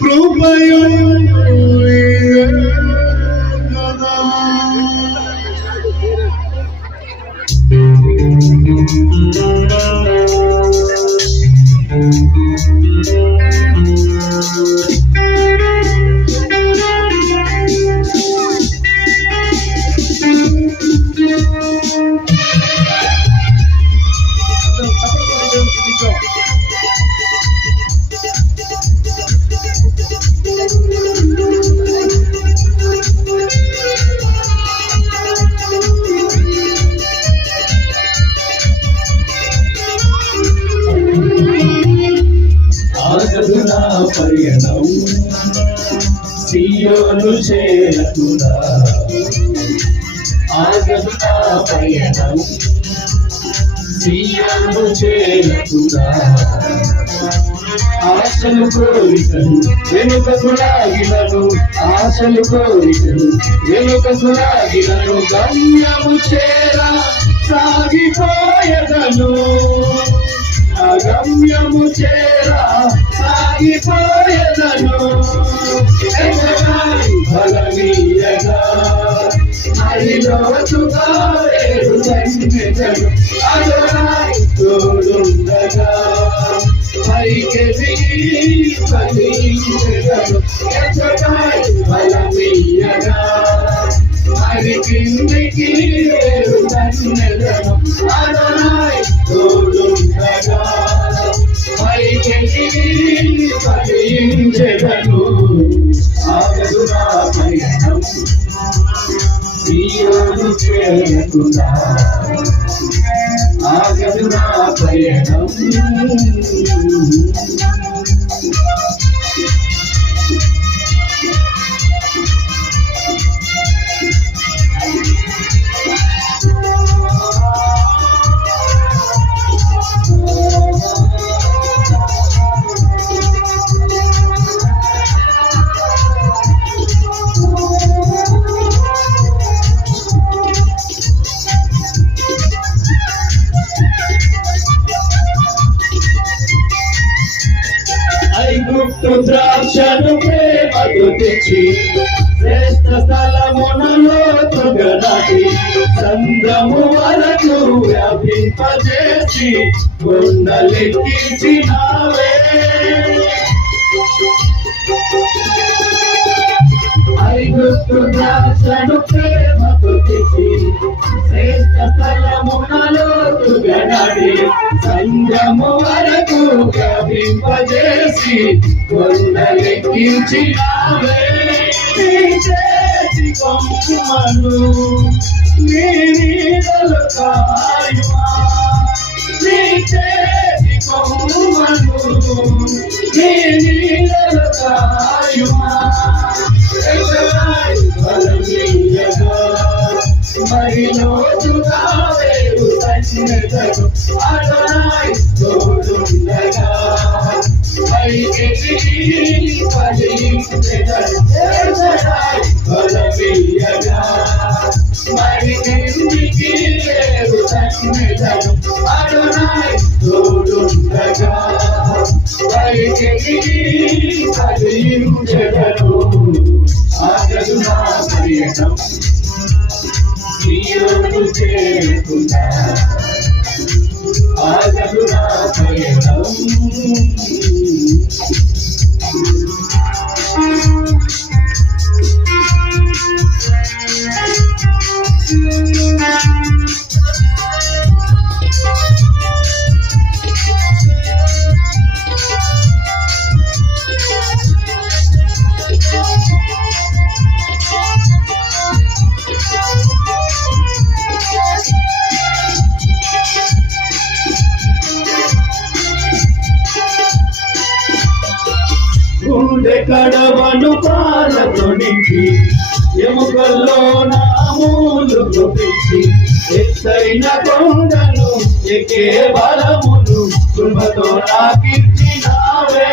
కృపయు పయనం సియోను చేరుకున్నా ఆగదు నా పయనం సియోను చేరుకున్నా ఆశలు కోరికలు వెనుకకు లాగినను ఆశలు కోరికలు వెనుకకు లాగినను గమ్యము చేరా సాగిపోయదను గమ్యము చేరా సాగిపోయదను బలమీయగా హరిలోతుగా వేరు సంగెదను అదనాయి తోడుండగా పైకెదిగి ఫలించెదను బలమీయగా హరి కిందికి వేరు సంగెదను అదనాయి తోడుండగా పైకెదిగి ఫలించెదను ఆగదు నా పయనం సియోను చేరుకున్నా ఆగదు నా పయనం ద్రాక్షను ప్రేమకు తెచ్చి శ్రేష్ఠ స్థలమునలో తుగనాటి సంద్రము వరకు వ్యాపింపజేసి కొండలెక్కించినావే ఐగుప్తు ద్రాక్షను ప్రేమకు తెచ్చి శ్రేష్ఠ స్థలమునలో తుగనాటి సంద్రము వరకు వ్యాపింపజేసి కొండలెక్కించినావే నీ చేతి కొంచెమను నీ నీడలు కాయుమా నీ చేతి కొంచెమను నీ నీడలు కాయుమా బలమీయగా మరి లోతుగా వేరు సంగెదను అదనాయి తోడుండగా పైకెదిగి ఫలించెదను బలమీయగా మరి కిందికి వేరు సంగెదను అదనాయి తోడుండగా పైకెదిగి ఫలించెదను ఆగదు నా పయనం సియోను చేరుకున్నా ఆగదు నా పయనం గుండె కడవను పాలతో నింపి ఎముకల్లో నామూలు గురించి ఎత్తైన కొండను ఎక్కే బలమును కృపతో నాకిచ్చినావే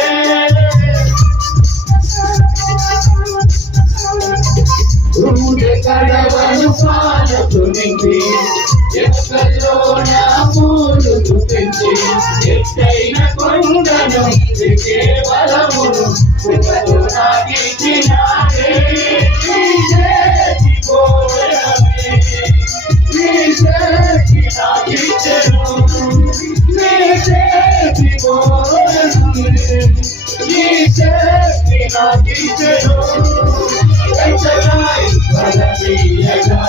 గుండె కడవను పాలతో నింపి ఎముకల్లో నామూలు గురించి మించి ఎత్తైన కొండను కేవలమును కృపతో నాకిచ్చినాడే నీ చేతి పోరమే నీ చేతి నాకిచ్చెను నీ చేతి పోరమే నీ చేతి నాకిచ్చెను ఎంతగాయి బలమీయగా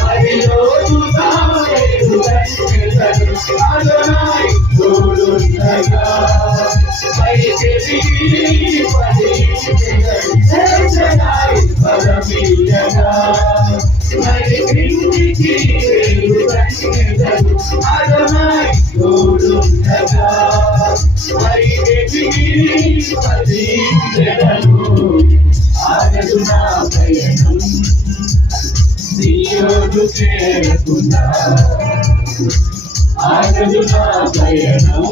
మరిలోను తావేరు తండ్రిదను అదనాయి తోడుండగా అయితే విడిగి పదించెదను ఎంతగాయి బలమీయగా మరి క్రిందికి వేరు తండ్రిదను అదనాయి తోడుండగా అయితే విడిగి పదించెదను ఆగదు నా పయనం సియోను చేరుకున్నా ఆగదు నా పయనం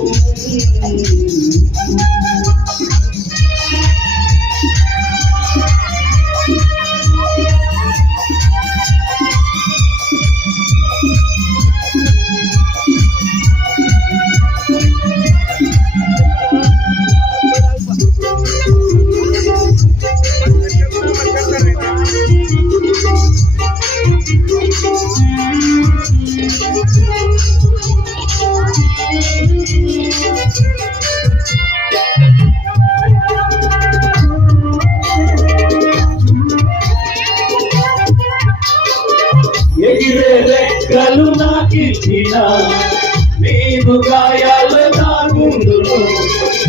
ఎగిరే రెక్కలు నాకిచ్చిన నీవు గాయాలు నా గుండును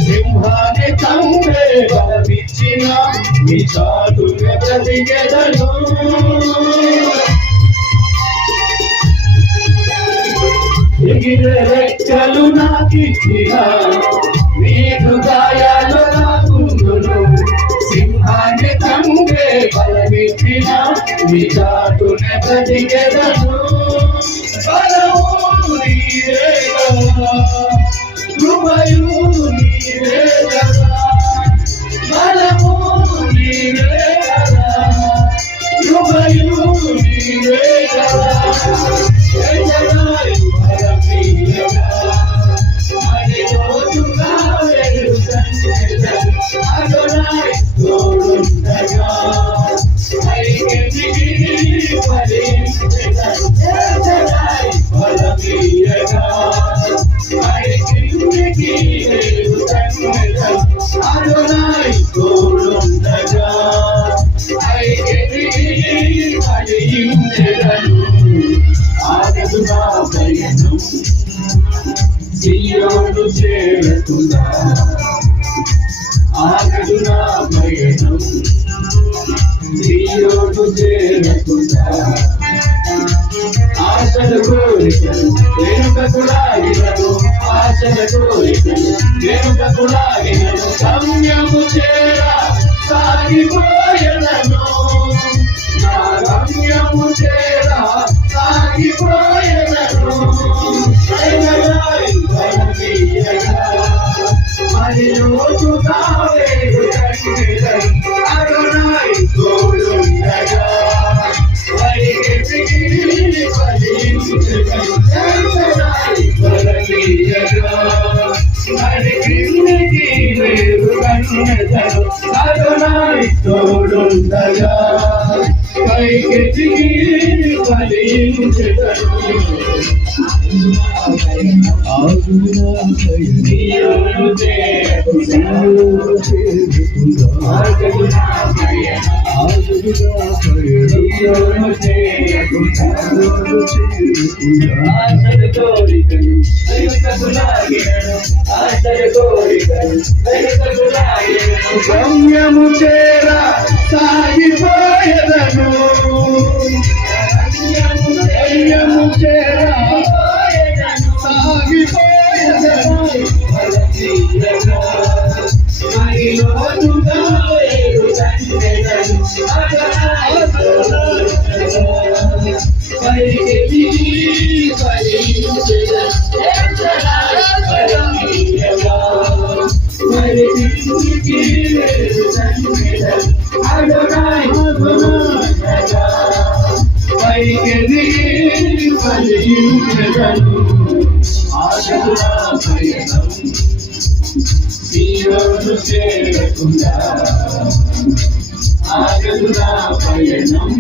సింహాన్ని చంపే బలమిచ్చిన నీ చాటు బ్రతికెదను ఎగిరే రెక్కలు నాకిచ్చిన నీవు గాయాలు నా గుండును సింహాన్ని చంపే బలమిచ్చిన నీ చాటున బ్రతికెదను బలము నీవే కదా కృపయు నీవే కదా బలము నీవే కదా కృపయు నీవే కదా ఎంతగాయి బలమీయగా మరి రోజుగా వెలు తండ్రిదను అదనాయి తోడుండగా సియోను చేరుకున్నా ఆగదు నా పయనం సియోను చేరుకున్నా ఆశల కోరికలు వెనుకకు లాగినను ఆశల కోరికలు వెనుకకు లాగినను గమ్యము చేరా సాగిపోయెదను నా గమ్యము చేరా సాగిపోయెదను మరి రోజు తావేరు తండ్రిదను అదనాయి తోడుండగా మరి ఎదిగి ఫలించెదను ఎంతగాయి బలమీయగా మరి క్రిందికి వేరు కన్నెదను అదనాయి తోడుండగా పైకెదిగి ఫలించెదను సియోను చేరుకున్నా ఆగదు నా పయనం సియోను చేరుకున్నా ఆశల కోరికలు వెనుకకు లాగినను ఆశల కోరికలు వెనుకకు లాగినను గమ్యము చేరా సాగిపోయెదను గమ్యము చేరా సాగిపోయెదను మరిలోనుగా వేరు తండ్రిదను అదనాయి ఆగదు నా పయనం సీయోను చేరకుండా ఆగదు నా పయనం